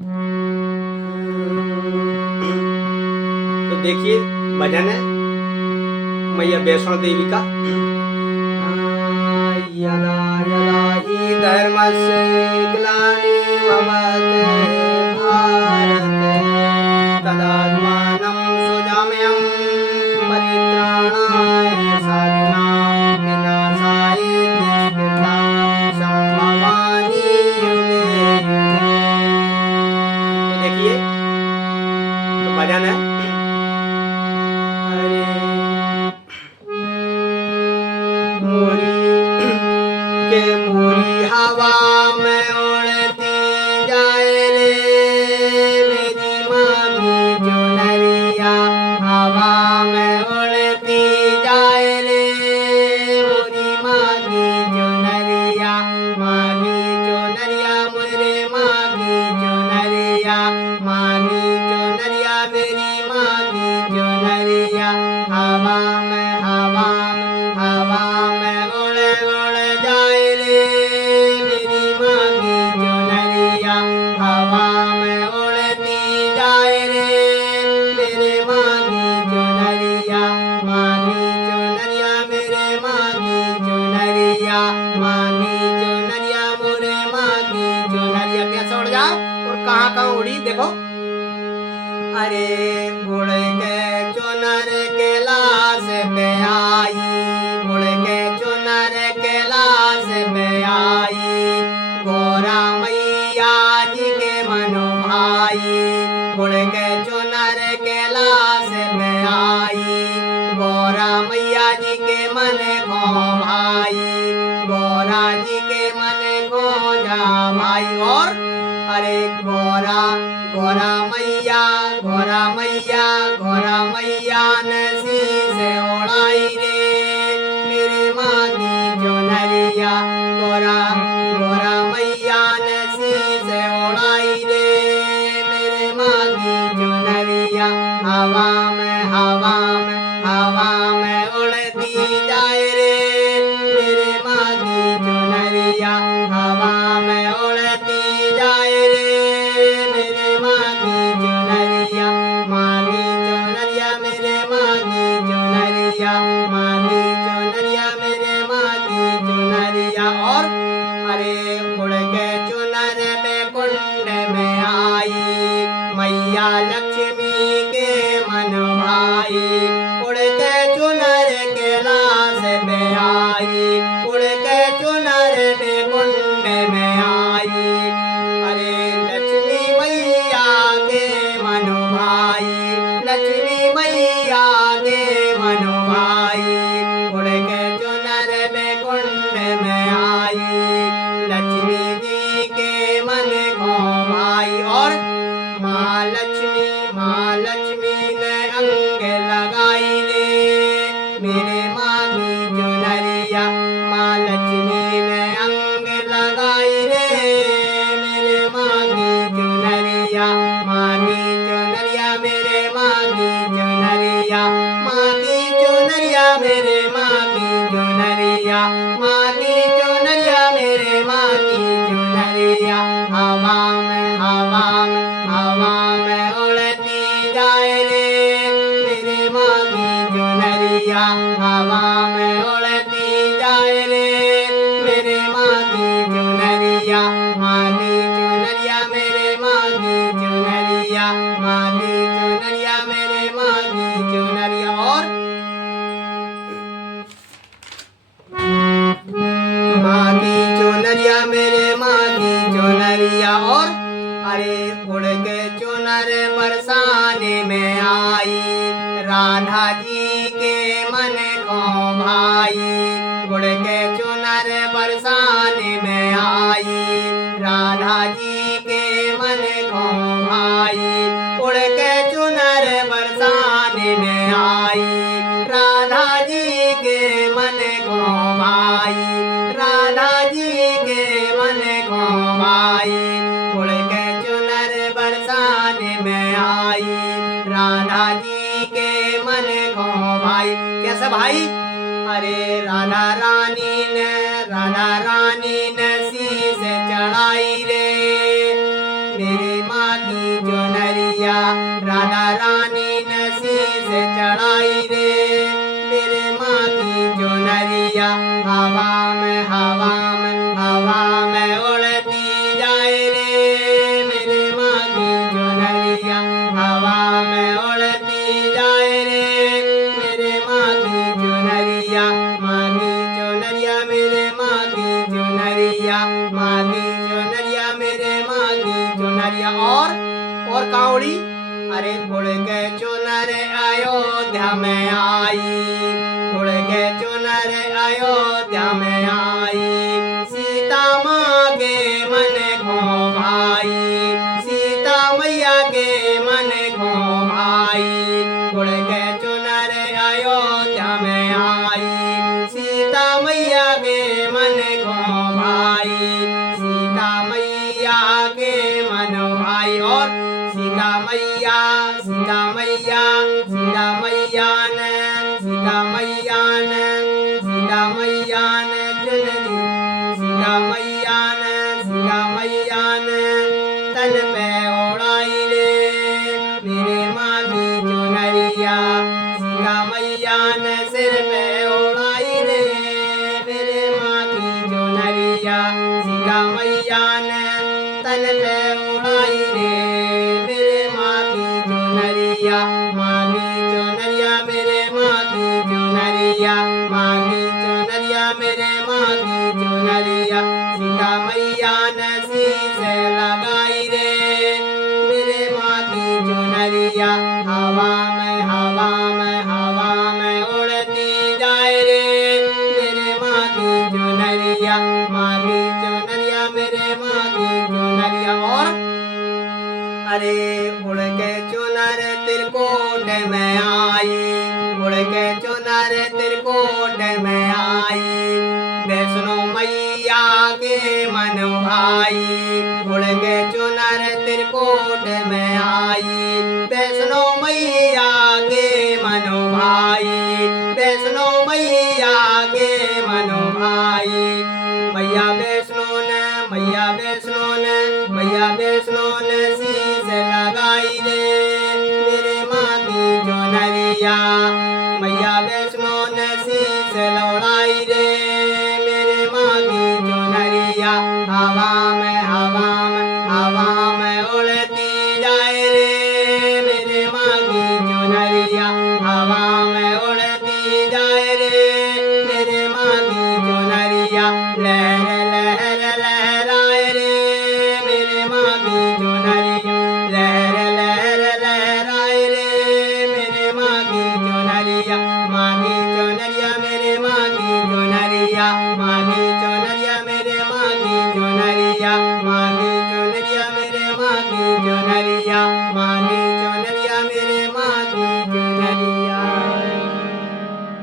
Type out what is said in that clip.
तो देखिए भजन है मैया वैष्णो देवी का। यदा यदा हि धर्मस्य ग्लानिर्भवति भारते तदात्मानं सृजाम्यहं परित्राणाय साधूनां विनाशाय दुष्कृतां संभवामि युगे युगे। तो देखिए तो भजन है। मोरी हवा में उड़ती जाए रे मेरी मामी चुनरिया हवा में उड़ती जाए रे मोरी मामी चुनरिया मुझे मामी चुनरिया मेरी मामी चुनरिया हवा में उड़े उड़े जाए रे मेरी मामी चुनरिया हवा में उड़ती जाए रे मेरे मामी चुनरिया मेरे मामी चुनरिया मोरे मामी चुनरिया। कैसे उड़ जाए और कहाँ कहाँ उड़ी देखो। अरे उड़ के चुनर के लाश पे आई उड़ के चुनर के लाश पे आई गोरा मैया जी के मनो भाई उड़ के चुनर के लाश पे आई गोरा मैया जी के मन को भाई गोरा जी के मन को जा भाई। और अरे गोरा मैया नसी से उड़ाई रे मेरे मामी चुनरिया गोरा मैया नसी से उड़ाई रे मेरे मामी चुनरिया हवा में उड़ती जाए रे मेरे मामी चुनरिया हवा में उड़ती जाए रे मेरे मामी चुनरिया मेरे मामी चुनरिया मेरे मामी चुनरिया। और अरे उड़ के चुनर में कुंड में आई मैया लक्ष्मी के मन भाई उड़ के चुनर के लाश पे आई उड़ के चुनर में कुंड में आई अरे लक्ष्मी मैया के मन भाई लक्ष्मी मैया के मन भाई उड़ के चुनर में कुंड में आई लक्ष्मी जी के मन को भाई। और माँ लक्ष्मी ने अंग लगाई रे मेरे मामी चुनरिया माँ लक्ष्मी ने अंग लगाई रे मेरे मामी चुनरिया मेरे मामी चुनरिया माँ की चुनरिया मेरे मामी चुनरिया मेरे मामी चुनरिया हवा में उड़ती जाए रे मेरे मामी चुनरिया हवा में उड़ती जाए रे मेरे मामी चुनरिया मेरे मामी चुनरिया मेरे मामी चुनरिया। और मामी चुनरिया मेरे मामी चुनरिया। और अरे उड़ के चुनर बरसाने में आई राधा जी के मन को भाई उड़ के चुनर बरसाने में आई राधा जी के मन को भाई उड़ के चुनर बरसाने में आई राधा जी के मन को भाई राधा जी के मन को भाई उड़ के चुनर बरसाने में आई राधा जी के मन को भाई। कैसे भाई। अरे राधा रानी ने शीश चढ़ाई रे मेरे माँ माँ की चुनरिया राधा रानी ने शीश चढ़ाई रे मेरे माँ की चुनरिया हवा में हवा में हवा में उड़ती जाए रे मेरे माँ की चुनरिया हवा में उड़ती जाए रे मेरे माँ की चुनरिया माँ की चुनरिया मेरे माँ की चुनरिया माँ की चुनरिया मेरे माँ की चुनरिया और कावड़ी अरे उड़ के चुनर अयोध्या में आई उड़ के चुनर अयोध्या में आई सीता माँ के मन को भाई सीता मैया के मन को भाई उड़ के चुनर अयोध्या में आई सीता मैया के मन को भाई सीता मैया के मन भाई और सीता मैया सीता मैया सीता मैया ने सीता मैया ने सीता मैया ने चुनरी सीता मैया ने तन पे ओढ़ाई रे मेरे माँ की चुनरिया सीता मैया ने सिर पे ओढ़ाई रे मेरे माँ की चुनरिया सीता मैया ने तन पे ओढ़ाई रे मेरे माँ की चुनरिया माँ की चुनरिया मेरे माँ की चुनरिया माँ की चुनरिया मेरे माँ की चुनरिया सीता मैया ने शीश लगाई रे मेरे माँ की चुनरिया हवा में हवा में हवा में उड़ती जाए रे मेरे माँ की चुनरिया माँ की चुनरिया मेरे माँ की चुनरिया और अरे उड़ के चुनर त्रिकोट में आई उड़ के चुनर त्रिकोट में आई वैष्णो मैया के मन भाई उड़ के चुनर त्रिकोट में आई वैष्णो मैया के मन भाई वैष्णो मैया के मन भाई मैया वैष्णो ने मैया वैष्णो ने मैया वैष्णो ने शीश लगाई रे